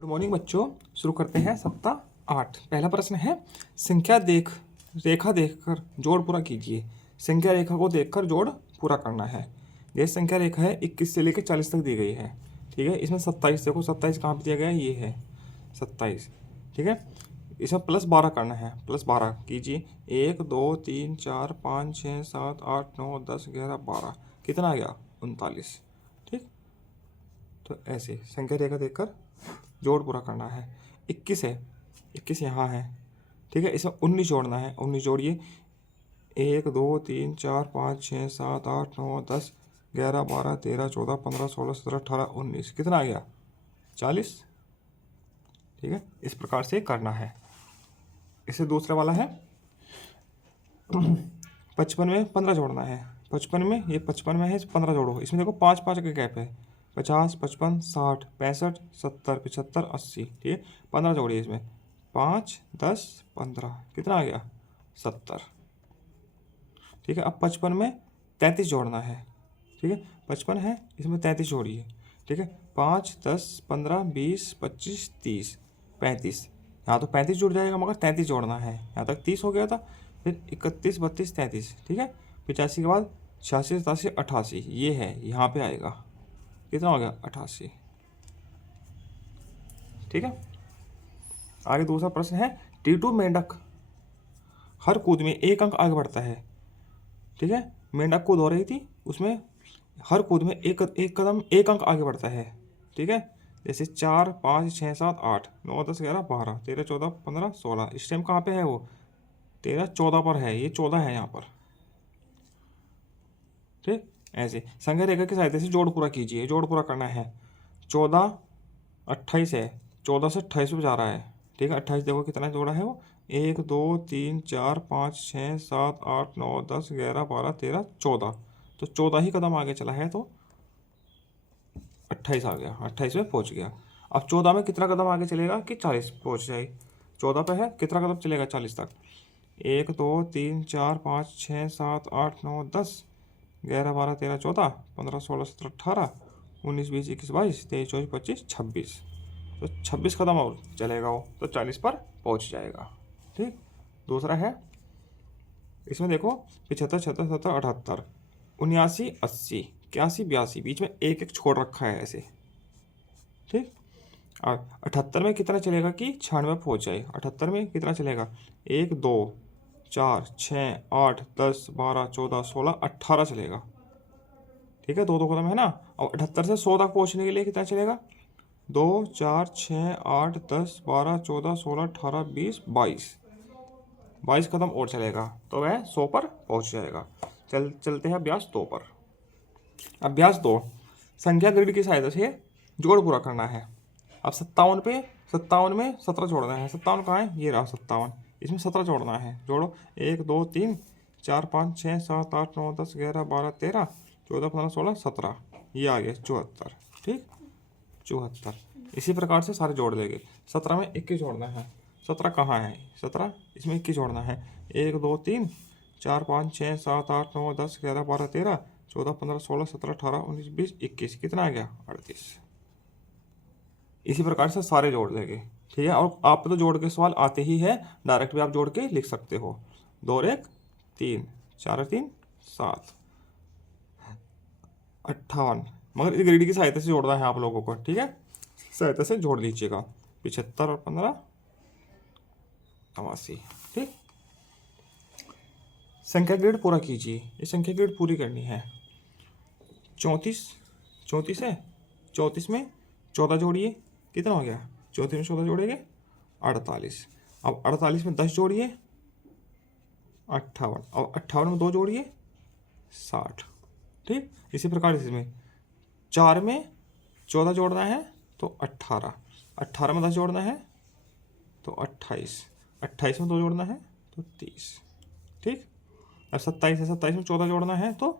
Good morning बच्चों। शुरू करते हैं सप्ताह 8। पहला प्रश्न है रेखा देखकर जोड़ पूरा कीजिए। संख्या रेखा को देखकर जोड़ पूरा करना है। ये संख्या रेखा है 21 से लेकर 40 तक दी गई है। ठीक है, इसमें 27 देखो, 27 कहाँ पे दिया गया है, ये है 27। ठीक है, इसमें प्लस 12 करना है। प्लस 12 कीजिए। 1 2 3 4 5 6 7 8 9 10 11 12 कितना आ गया, 39। ठीक, तो ऐसे संख्या रेखा देखकर जोड़ पूरा करना है। 21 है, 21 यहाँ है। ठीक है, इसमें 19 जोड़ना है। 19 जोड़िए। 1 2 3 4 5 6 7 8 9 10 11 12 13 14 15 16 17 18 19 कितना आ गया, 40। ठीक है, इस प्रकार से करना है। इससे दूसरा वाला है 55 में 15 जोड़ना है। 55 में, ये 55 में है, 15 जोड़ो। इसमें देखो 5 5 का गैप है। 50 55 60 65 70 75 80। ठीक है, 15 जोड़िए इसमें। 5 10 15 कितना आ गया, 70। ठीक है, अब 55 में 33 जोड़ना है। ठीक है, 55 है, इसमें 33 जोड़िए। ठीक है, 5 10 15 20 25 30 35। यहाँ तो 35 जुड़ जाएगा, मगर 33 जोड़ना है। यहाँ तक 30 हो गया था, फिर 31 32 33। ठीक है, 85 के बाद 86 87 88, ये है, यहाँ पे आएगा। कितना हो गया, 88। ठीक है, आगे दूसरा प्रश्न है टीटू मेंढक हर कूद में 1 अंक आगे बढ़ता है। ठीक है, मेंढक कूद हो रही थी, उसमें हर कूद में एक कदम 1 अंक आगे बढ़ता है। ठीक है, जैसे 4 5 6 7 8 9 10 11 12 13 14 15 16। इस टाइम कहाँ पे है वो, 13 14 पर है, ये 14 है यहाँ पर। ठीक, ऐसे संख्या रेखा की सहायता से जोड़ पूरा कीजिए। जोड़ पूरा करना है। 14 28 है, 14 से 28 पे जा रहा है। ठीक है, 28 देखो कितना जोड़ा है वो, 1 2 3 4 5 6 7 8 9 10 11 12 13 14। तो 14 ही कदम आगे चला है, तो 28 आ गया, 28 में पहुंच गया। अब 14 में कितना कदम आगे चलेगा कि 40 पहुंच जाए। 14 पे है, कितना कदम चलेगा 40 तक, 1 2 3 4 5 6 7 8 9 10 11 12 13 14 15 16 17 18 19 20 21 22 23 24 25 26। तो 26 कदम और चलेगा वो, तो 40 पर पहुंच जाएगा। ठीक, दूसरा है, इसमें देखो 75 76 77 78 79 80 81 82, बीच में एक एक छोड़ रखा है ऐसे। ठीक, और 78 में कितना चलेगा कि 96 पहुंच जाए। 78 में कितना चलेगा, 1 2 4 6 8 10 12 14 16 18 चलेगा। ठीक है, दो दो कदम है ना। और 78 से 100 तक पहुंचने के लिए कितना चलेगा, 2 4 6 8 10 12 14 16 18 20 22 कदम और चलेगा, तो वह 100 पर पहुंच जाएगा। चलते हैं अभ्यास 2 पर। अभ्यास 2, संख्या ग्रिड की सहायता से जोड़ पूरा करना है। अब 57 में 17 जोड़ना है। 57 कहाँ है, ये रहा 57, इसमें 17 जोड़ना है। जोड़ो। 1 2 3 4 5 6 7 8 9 10 11 12 13 14 15 16 17, ये आ गया 74। ठीक, 74। इसी प्रकार से सारे जोड़ देंगे। 17 में 21 जोड़ना है। 17 कहाँ है, 17 इसमें 21 जोड़ना है। 1 2 3 4 5 6 7 8 9 10 11 12 13 14 15 16 17 18 19 20 21 कितना आ गया, 38। इसी प्रकार से सारे जोड़ देंगे। ठीक है, और आप तो जोड़ के सवाल आते ही है, डायरेक्ट भी आप जोड़ के लिख सकते हो। 2 और 1 3 4 और 3 7 58, मगर इस ग्रिड की सहायता से जोड़ना है आप लोगों को। ठीक है, सहायता से जोड़ लीजिएगा। 75 और 15 89। ठीक, संख्या ग्रिड पूरा कीजिए। ये संख्या ग्रिड पूरी करनी है। 34 है, 34 में 14 जोड़िए, कितना हो गया, 34 में 14 जोड़ेंगे 48। अब 48 में 10 जोड़िए 58, और 58 में 2 जोड़िए 60। ठीक, इसी प्रकार इसमें 4 में 14 जोड़ना है तो 18, 18 में 10 जोड़ना है तो 28, 28 में 2 जोड़ना है तो 30। ठीक, और 27 है, 27 में 14 जोड़ना है तो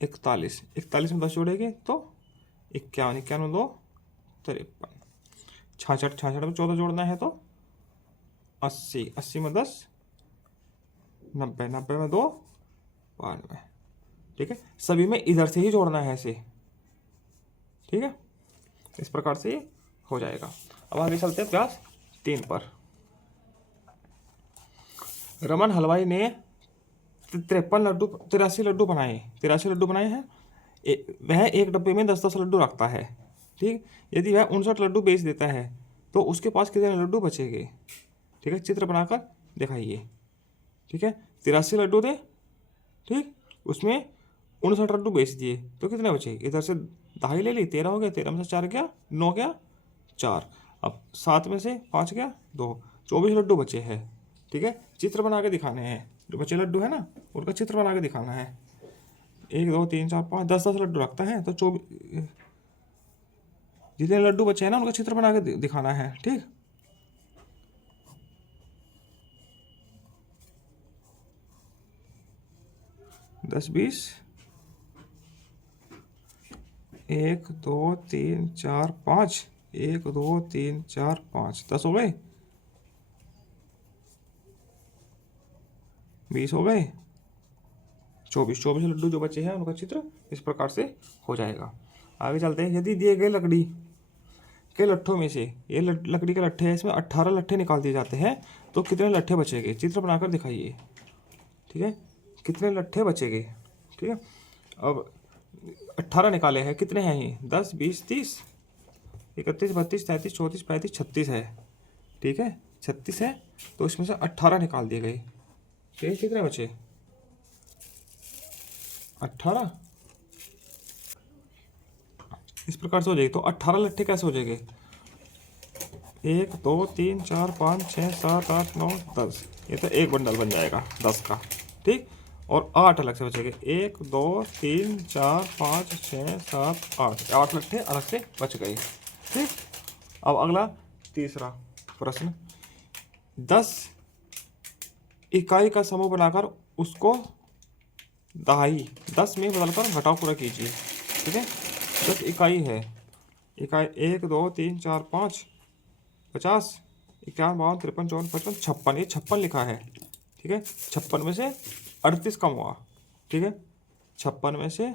41, 41 में 10 जोड़ेंगे तो 51, 51 में 2 53। 66, 66 में 14 जोड़ना है तो 80, 80 में 10 90, 90 में 2 92। ठीक है, सभी में इधर से ही जोड़ना है ऐसे। ठीक है, इस प्रकार से हो जाएगा। अब आगे चलते हैं क्लास 3 पर। रमन हलवाई ने 83 लड्डू बनाए, 83 लड्डू बनाए हैं। वह एक डब्बे में 10-10 लड्डू रखता है। ठीक, यदि वह 59 लड्डू बेच देता है तो उसके पास कितने लड्डू बचेंगे? ठीक है, चित्र बनाकर दिखाइए। ठीक है, 83 लड्डू थे, ठीक, उसमें 59 लड्डू बेच दिए तो कितने बचे? इधर से दहाई ले ली, 13 हो गया, 13 में से 4 गया, 9 गया, 4। अब 7 में से 5 गया, 2, 24 लड्डू बचे हैं। ठीक है, चित्र बना के दिखाने हैं, जो बचे लड्डू है ना उनका चित्र बना के दिखाना है। 1 2 3 4 5 10-10 लड्डू रखता है तो 24, जितने लड्डू बचे हैं ना उनका चित्र बना के दिखाना है। ठीक, दस 20, 1 2 3 4 5, 1 2 3 4 5, 10 हो गए, 20 हो गए, 24 लड्डू जो बचे हैं उनका चित्र इस प्रकार से हो जाएगा। आगे चलते हैं। यदि दिए गए लकड़ी के लट्ठों में से, ये लकड़ी के लट्ठे हैं, इसमें 18 लट्ठे निकाल दिए जाते हैं तो कितने लट्ठे बचेंगे? चित्र बनाकर दिखाइए। ठीक है, कितने लट्ठे बचेंगे? ठीक है, अब 18 निकाले हैं, कितने हैं ये? 10 20 30 31 32 33 34 35 36 है। ठीक है, 36 है तो इसमें से 18 निकाल दिए गए। ठीक है, कितने बचे? 18। इस प्रकार से हो जाएगी। तो 18 लट्ठे कैसे हो जाएंगे? 1 2 3 4 5 6 7 8 9 10, ये तो एक बंडल बन जाएगा 10 का। ठीक, और 8 अलग से बचेंगे। 1 2 3 4 5 6 7 8 लट्ठे अलग से बच गए। ठीक, अब अगला तीसरा प्रश्न। 10 इकाई का समूह बनाकर उसको दहाई 10 में बदलकर घटाव पूरा कीजिए। ठीक है, 10 इकाई है। इकाई 1 2 3 4 5 50 51 52 53 54 55 56, ये 56 लिखा है। ठीक है, 56 में से 38 कम हुआ। ठीक है, 56 में से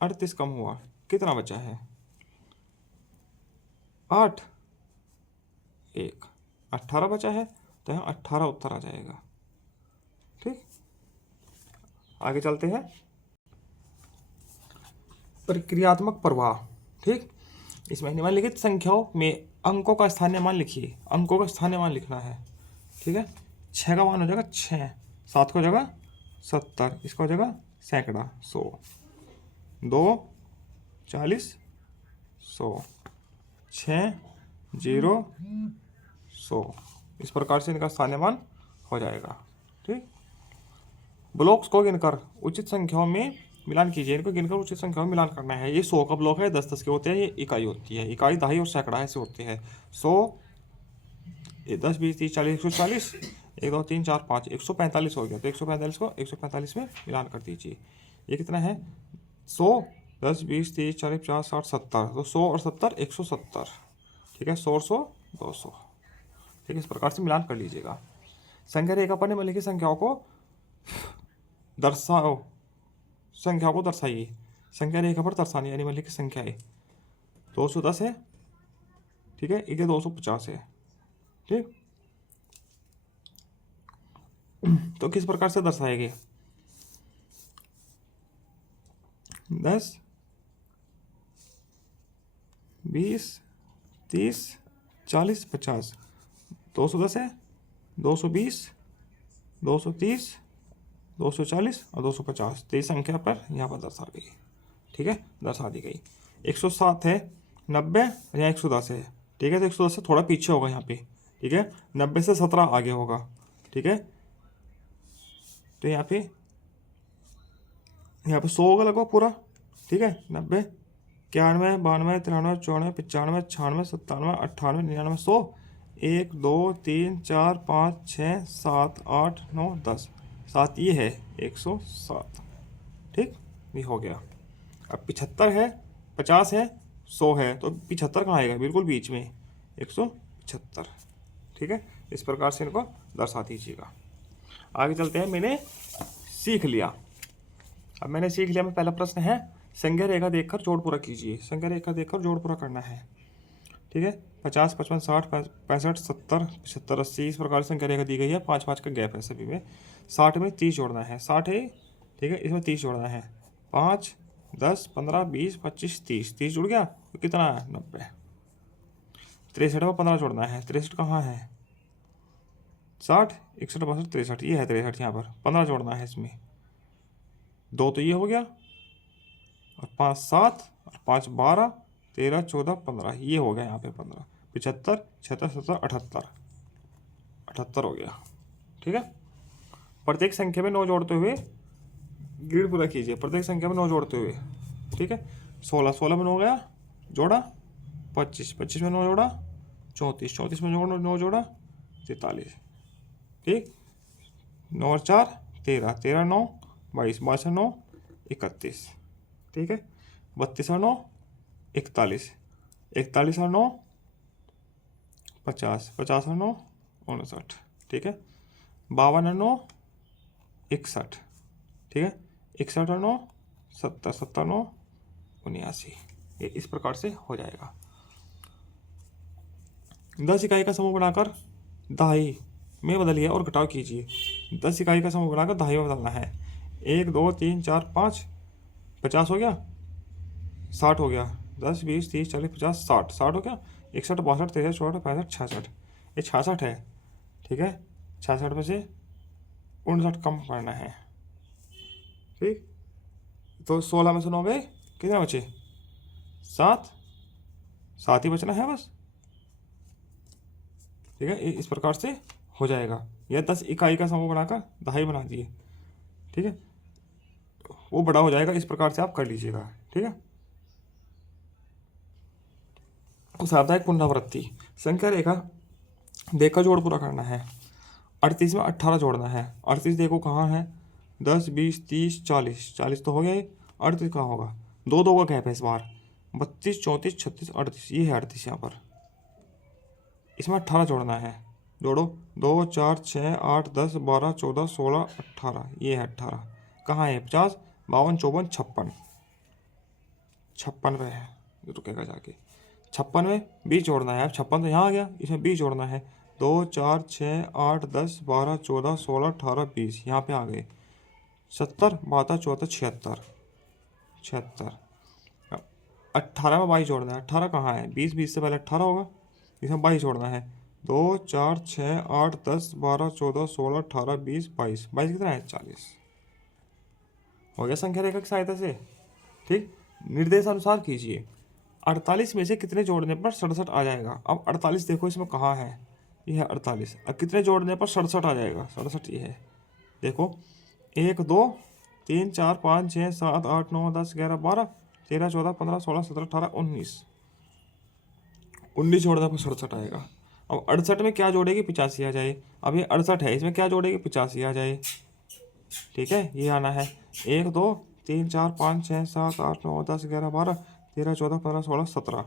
38 कम हुआ, कितना बचा है? 8 1 18 बचा है तो यहाँ 18 उत्तर आ जाएगा। ठीक, आगे चलते हैं। प्रक्रियात्मक प्रवाह। ठीक, इसमें निम्नलिखित संख्याओं में अंकों का स्थानीय मान लिखिए। अंकों का स्थानीय मान लिखना है। ठीक है, 6 का मान हो जाएगा 6, 7 का हो जाएगा 70, इसका हो जाएगा सैकड़ा 100, 2 40 100, 6 0 100, इस प्रकार से इनका स्थानीय मान हो जाएगा। ठीक, ब्लॉक्स को गिनकर उचित संख्याओं में मिलान कीजिए। इनको गिनकर उचित संख्याओं में मिलान करना है। ये 100 का ब्लॉक है, 10-10 के होते हैं, ये इकाई होती है। इकाई दहाई और सैकड़ा ऐसे होते हैं। 100 10 20 30 40 140, 1 2 3 4 5 145 हो गया, तो 145 को 145 में मिलान कर दीजिए। ये कितना है? 100 10 20 30 40 50 60 70, तो 100 और 70 170। ठीक है, 100 और 100 200। ठीक है, इस प्रकार से मिलान कर लीजिएगा। संख्या रेखा पर निम्नलिखित संख्याओं को दर्शाओ। संख्या को दर्शाइए। संख्या रेखा पर दर्शानी है निम्नलिखित संख्याएं। 210 है। ठीक है, ये 250 है। ठीक, तो किस प्रकार से दर्शाएंगे? 10 20 30 40 50, 210 है, 220 230 240 और 250, तो ये संख्या पर यहाँ पर दर्शा गई। ठीक है, दर्शा दी गई। 107 है, 90 या 110 है। ठीक है, तो 110 से थोड़ा पीछे होगा यहाँ पे। ठीक है, 90 से 17 आगे होगा। ठीक है, तो यहाँ पे 100 होगा लगभग पूरा। ठीक है, 90 91 92 93 94 95 96 97 98 99 100, 1 2 3 4 5 6 7 8 9 10, 7 ये है 107। ठीक, ये हो गया। अब 75 है, 50 है, 100 है, तो 75 कहाँ आएगा? बिल्कुल बीच में 175। ठीक है, इस प्रकार से इनको दर्शा दीजिएगा। आगे चलते हैं। मैंने सीख लिया। अब मैंने सीख लिया में पहला प्रश्न है, संख्या रेखा देखकर जोड़ पूरा कीजिए। संख्या रेखा देखकर जोड़ पूरा करना है। ठीक है। 50, 55, 60, 65, 70, 75, 80 इस प्रकार से संख्या रेखा दी गई है। 5-5 का गैप है सभी में। 60 में 30 जोड़ना है, 60 है ठीक है, इसमें 30 जोड़ना है। 5, 10, 15, 20, 25, 30, 30 जुड़ गया तो कितना है 90। 63 में 15 जोड़ना है, 63 कहाँ है, 60, 61, 62, 63, ये है 63 यहाँ पर। 15 जोड़ना है इसमें, 2 तो ये हो गया, और 5 7, और 5 12, 13 14 15, ये हो गया यहाँ पे 15। 75, 76, 77, 78, 78 हो गया। ठीक है। प्रत्येक संख्या में 9 जोड़ते हुए ग्रिड पूरा कीजिए। प्रत्येक संख्या में 9 जोड़ते हुए, ठीक है। 16, 16 में 9 गया, जोड़ा। 25, 25 में 9 जोड़ा। 34, 34 में 9 जोड़ा। 43, ठीक। 9 और 4 13, 13 9 22, 22 और 9 31, ठीक है। 32 और 9 41, 41 और 9 50, 50 और 9 59, ठीक है। 52 और 9 61, ठीक है। 61 और 9 70, 70 9 79, ये इस प्रकार से हो जाएगा। 10 इकाई का समूह बनाकर दहाई में बदलिए और घटाव कीजिए। 10 इकाई का समूह बनाकर दहाई में बदलना है। 1 2 3 4 5, 50 हो गया, 60 हो गया, 10 20 30 40 50 60, 60 हो गया। 61 62 63 64 65 66, ये 66 है, ठीक है। 66 में से 59 कम करना है, ठीक। तो 16 में से 9 गए, कितने बचे, 7, 7 ही बचना है बस, ठीक है। इस प्रकार से हो जाएगा। यह 10 इकाई का समूह बनाकर दहाई बना दिए, ठीक है। वो बड़ा हो जाएगा, इस प्रकार से आप कर लीजिएगा, ठीक है। साप्ताहिक पुनरावृत्ति, संख्या रेखा देखकर जोड़ पूरा करना है। 38 में 18 जोड़ना है। 38 देखो कहाँ है, 10 20 30 40, 40 तो हो गया। 38 कहाँ होगा, 2 2 का गैप है इस बार। 32 34 36 38, ये है 38 यहाँ पर। इसमें 18 जोड़ना है, जोड़ो। 2 4 6 8 10 12 14 16 18, ये है 18। कहाँ है, 50 52 54 56, 56 पे है, रुकेगा जाके। 56 में 20 जोड़ना है। अब 56 तो यहाँ आ गया, इसमें 20 जोड़ना है। 2 4 6 8 10 12 14 16 18 20, यहाँ पे आ गए। 70 72 74 76, 76। 18 में 22 जोड़ना है। 18 कहाँ है, 20 20 से पहले 18 होगा, इसमें 22 जोड़ना है। 2 4 6 8 10 12 14 16 18 20 22, 22 कितना है, 40 हो गया संख्या रेखा की सहायता से, ठीक। निर्देशानुसार कीजिए। 48 में से कितने जोड़ने पर 67 आ जाएगा। अब 48 देखो इसमें कहाँ है, ये है 48। अब कितने जोड़ने पर 67 आ जाएगा, 67 ये है, देखो। 1 2 3 4 5 6 7 8 9 10 11 12 13 14 15 16 17 18 19, 19 जोड़ने पर 67 आएगा। अब 68 में क्या जोड़ेगी, 85 आ जाए। अब ये 68 है, इसमें क्या जोड़ेगी, 85 आ जाए, ठीक है। ये आना है। 1 2 3 4 5 6 7 8 9 10 11 12 13 14 15 16 17,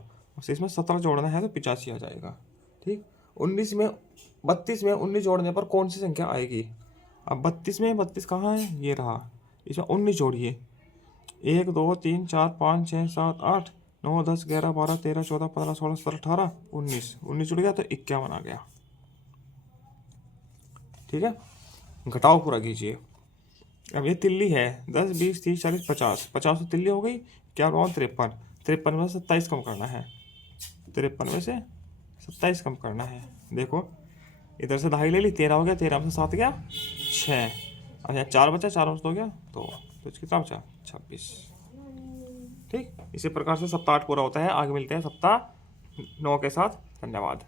इसमें 17 जोड़ना है तो 85 आ जाएगा, ठीक। 19 में 32 में 19 जोड़ने पर कौन सी संख्या आएगी। अब 32 में 32 कहाँ है, ये रहा, इसमें 19 जोड़िए। 1 2 3 4 5 6 7 8 9 10 11 12 13 14 15 16 17 18 19, 19 जुड़ गया तो 51 आ गया, ठीक है। घटाव पूरा कीजिए। अब ये तिल्ली है, 10 20 30 40 50, 50 तो तिल्ली हो गई। क्या होगा, 53, 53 में से 27 कम करना है। 53 में से 27 कम करना है। देखो इधर से दहाई ले ली, 13 हो गया, 13 में से 7 गया 6, अच्छा 4 बचा, 4 में से 2 गया तो कितना बचा, 26, ठीक। इसी प्रकार से सप्ताह 8 पूरा होता है। आगे मिलते हैं सप्ताह 9 के साथ। धन्यवाद।